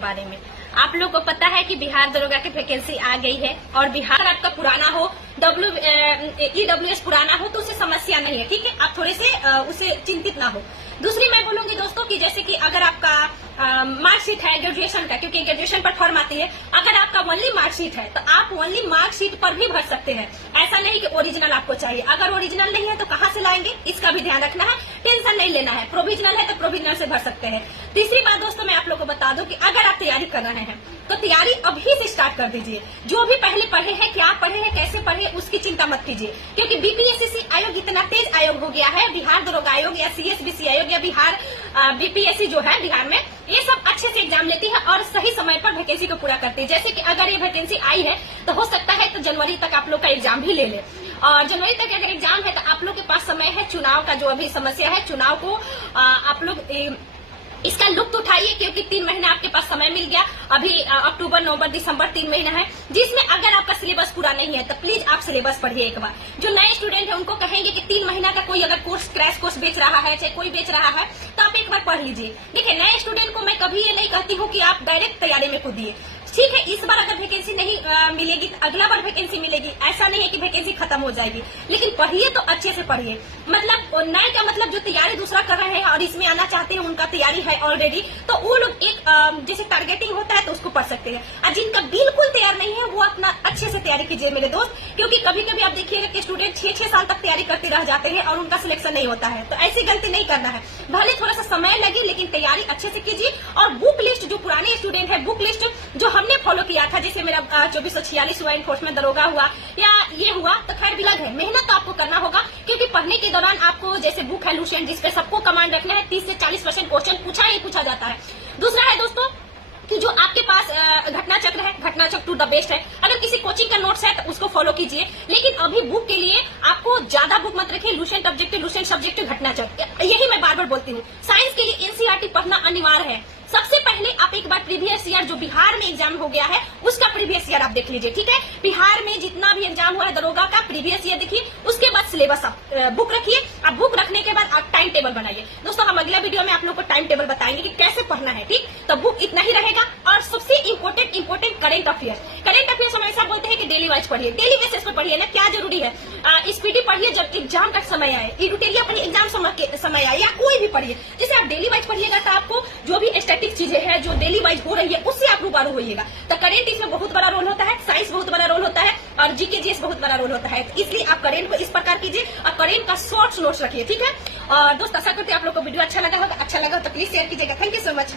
बारे में आप लोग को पता है कि बिहार दरोगा की वैकेंसी आ गई है और बिहार आपका पुराना हो EWS पुराना हो तो उसे समस्या नहीं है, ठीक है। आप थोड़े से उसे चिंतित ना हो। दूसरी मैं बोलूंगी दोस्तों कि जैसे कि अगर आपका मार्कशीट है ग्रेजुएशन का, क्योंकि ग्रेजुएशन पर फॉर्म आती है, अगर आपका ओनली मार्कशीट है तो आप ओनली मार्कशीट पर भी भर सकते हैं। ऐसा नहीं कि ओरिजिनल आपको चाहिए। अगर ओरिजिनल नहीं है तो कहाँ से लाएंगे, इसका भी ध्यान रखना है, टेंशन नहीं लेना है। प्रोविजनल है तो प्रोविजनल से भर सकते हैं। तीसरी बात दोस्तों मैं आप लोग को बता दूं कि अगर आप तैयारी कर रहे हैं तो तैयारी अभी से स्टार्ट कर दीजिए। जो भी पहले पढ़े हैं, क्या पढ़े हैं, कैसे पढ़े, उसकी चिंता मत कीजिए, क्योंकि बीपीएससी आयोग इतना तेज आयोग हो गया है। बिहार दरोगा आयोग या CSBC आयोग या बिहार BPSC जो है बिहार में, ये सब अच्छे से एग्जाम लेती है और सही समय पर वैकेंसी को पूरा करती है। जैसे कि अगर ये वैकेंसी आई है तो हो सकता है तो जनवरी तक आप लोग का एग्जाम भी ले ले, और जनवरी तक अगर एग्जाम है तो आप लोग के पास समय है। चुनाव का जो अभी समस्या है, चुनाव को आप लोग इसका लुत्फ उठाइए, क्योंकि 3 महीने आपके पास समय मिल गया। अभी अक्टूबर, नवंबर, दिसंबर 3 महीना है, जिसमें अगर आपका सिलेबस पूरा नहीं है तो प्लीज आप सिलेबस पढ़िए एक बार। जो नए स्टूडेंट है उनको कहेंगे कि 3 महीना का कोई अगर कोर्स, क्रैश कोर्स बेच रहा है, चाहे कोई बेच रहा है, तो आप एक बार पढ़ लीजिए। देखिए, नए स्टूडेंट को मैं कभी ये नहीं कहती हूँ कि आप डायरेक्ट तैयारी में कूदिए। ठीक है, इस बार अगर वैकेंसी नहीं मिलेगी तो अगला बार वैकेंसी मिलेगी। ऐसा नहीं है कि वैकेंसी खत्म हो जाएगी, लेकिन पढ़िए तो अच्छे से पढ़िए। मतलब नए का मतलब जो तैयारी दूसरा कर रहे हैं और इसमें आना चाहते हैं, उनका तैयारी है ऑलरेडी, तो वो लोग एक जैसे टारगेटिंग होता है तो उसको पढ़ सकते हैं। और जिनका बिल्कुल तैयार नहीं है वो अपना अच्छे से तैयारी कीजिए मेरे दोस्त, क्योंकि कभी कभी आप देखिएगा कि स्टूडेंट 6-6 साल तक तैयारी करते रह जाते हैं और उनका सिलेक्शन नहीं होता है। तो ऐसी गलती नहीं करना है। भले थोड़ा सा समय लगे लेकिन तैयारी अच्छे से कीजिए। और बुक लिस्ट, जो पुराने स्टूडेंट है, बुक लिस्ट जो हमने फॉलो किया था, जैसे मेरा 2446 हुआ, इन्फोर्समेंट दरोगा हुआ या ये हुआ, तो खैर बिलग है, मेहनत तो आपको करना होगा, क्योंकि पढ़ने के दौरान आपको जैसे बुक है लुसेंट, जिसपे सबको कमांड रखना है, 30 से 40% क्वेश्चन पूछा ही पूछा जाता है। दूसरा है दोस्तों कि जो आपके पास घटना चक्र है, घटना चक्र टू द बेस्ट है। अगर किसी कोचिंग का नोट्स है तो उसको फॉलो कीजिए, लेकिन अभी बुक के लिए आपको ज्यादा बुक मत रखिए। लुसेंट ऑब्जेक्टिव, लुसेंट सब्जेक्टिव, घटना चक्र, यही मैं बार बार बोलती हूँ। साइंस के लिए NCERT पढ़ना अनिवार्य है। सबसे पहले आप एक बार प्रीवियस ईयर जो बिहार में एग्जाम हो गया है उसका प्रीवियस ईयर आप देख लीजिए, ठीक है। बिहार में जितना भी एग्जाम हुआ है दरोगा का, प्रीवियस ईयर देखिए, उसके बाद सिलेबस आप बुक रखिए। अब बुक रखने के बाद आप टाइम टेबल बनाइए। दोस्तों, हम अगला वीडियो में आप लोग को टाइम टेबल बताएंगे कि कैसे पढ़ना है, ठीक। तो बुक इतना ही रहेगा। और सबसे important current affair. Current affairs हम ऐसा बोलते हैं कि डेली वाइज पढ़िए, डेली बेसिस पर पढ़िए ना। क्या जरूरी है स्पीडी पढ़िए जब एग्जाम का समय आए, एडिटोरियल पढ़िए एग्जाम समय आए, या कोई भी पढ़िए। जैसे आप डेली वाइज पढ़िएगा तो आपको जो भी स्टैटिक चीजें हैं जो डेली वाइज हो रही है उससे आप रूबरू होइएगा। तो करेंट इसमें बहुत बड़ा रोल होता है, साइंस बहुत बड़ा रोल होता है, और GK GS बहुत बड़ा रोल होता है। तो इसलिए आप करेंट को इस प्रकार कीजिए और करेंट का शॉर्ट्स नोट्स रखिए, ठीक है। और दोस्त, आशा करते हैं आप लोग को वीडियो अच्छा लगा होगा। अच्छा लगा तो प्लीज शेयर कीजिएगा। Thank you so much.